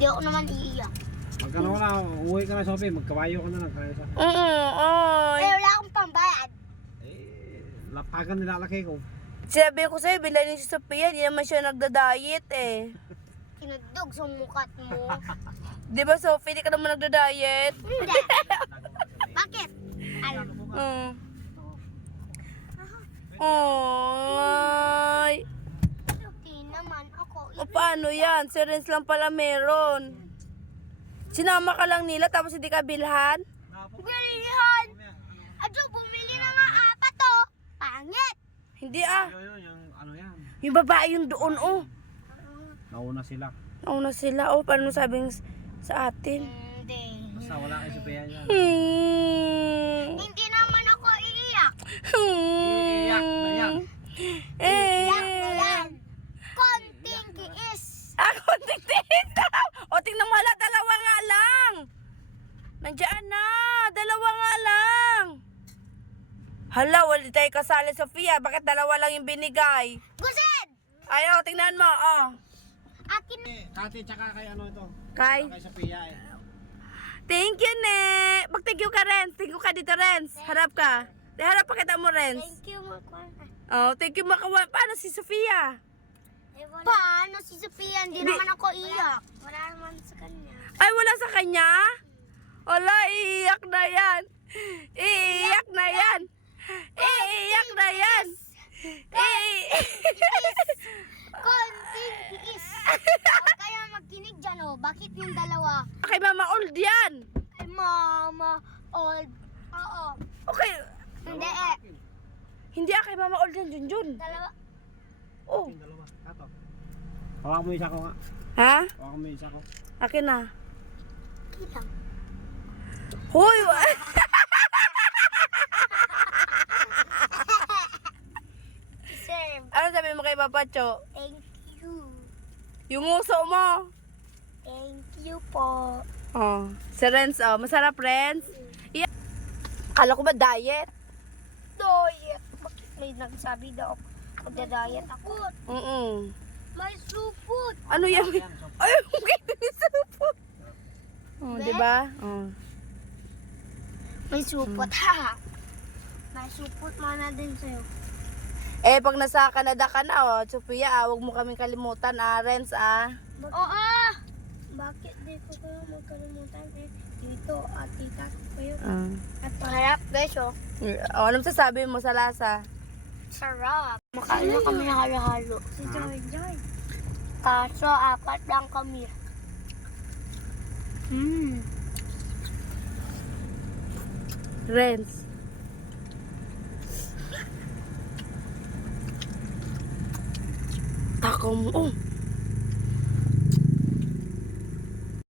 Di ako naman iiyak. Magkano ka na, uwi ka na, Sophie. Magkabayo ka na lang. Kaya sa... Eh, wala akong pambayad. Lapagan nilalaki ko. Sabi ko sa'yo, bilhin si Sophia, di naman siya nagda-diet eh. Kinudog sa mukat mo. Di ba Sophie, di ka naman nagda-diet? Hindi. Bakit? Alam. Ay. Hindi naman ako. O paano yan? Si Renz lang pala meron. Sinama ka lang nila tapos hindi ka bilhan? Bilihan! Adyo, bumili na nga apat to. Pangit. Hindi ah. Yung ano yan. Yung babae yung doon oh. Nauna sila. Nauna sila oh. Paano sabing sa atin? Hindi. Basta wala kay Sophia yan. Hindi naman ako iiyak. Iiyak na yan. Iiyak na yan. Konting kiis. Ako tingin daw. O tingnan mo hala, dalawa nga lang. Nandiyan na. Dalawa nga lang. Hala, wala tayo kasali, Sophia. Bakit dalawa lang yung binigay? Gusid! Ayaw, tingnan mo. Oh. Akin. Kati, tsaka kay ano ito. Kay? Kay Sophia eh. Thank you, ne. Mag-thank you ka, Renz. Thank you ka dito, Renz. Harap ka. Harap pa kita mo, Renz. Thank you, Makwan. Oh, thank you, Makawan. Paano si Sophia? Paano si Sophia? Hindi naman ako iyak. Wala naman sa kanya. Ay, wala sa kanya? Wala, iiyak na yan. Iiyak na yan. Iiyak na yan. Konting kiis. Huwag kayo magkinig dyan, oh. Bakit yung dalawa? Kay Mama Old yan. Kay Mama Old. Oo. Okay. Hindi eh. Hindi kay Mama Old yan, Junjun. Dalawa. Oh. Yung dalawa. Kato. Hawakan mo isa ko nga. Ha? Hawakan mo isa ko. Akin na. Kitang. Hoy! Serve. Ano sabi mo kay Papa Cho? Thank you. Yung uso mo. Thank you po. Oh. Si Renz, oh. Masarap, Renz. Yeah. Kala ko ba diet? Diet. Bakit may nagsabi daw magda-diet ako? May supot. Ano yan? Ay, okay. Supot. Oh, di ba? Oh. May supot, ha? May supot mana din sa'yo. Eh, pag nasa Canada ka na, oh, Sophia, huwag mo kaming kalimutan, Renz, Oo! Bakit di ko kayo magkalimutan eh? Dito, tita ko kayo. At paharap, guys, oh. Oh, anong sasabi mo sa lasa? Sarap. Makain na kami na halo-halo. Si Joy Joy. Kaso, 4 lang kami. Renz. Takaw mo, oh.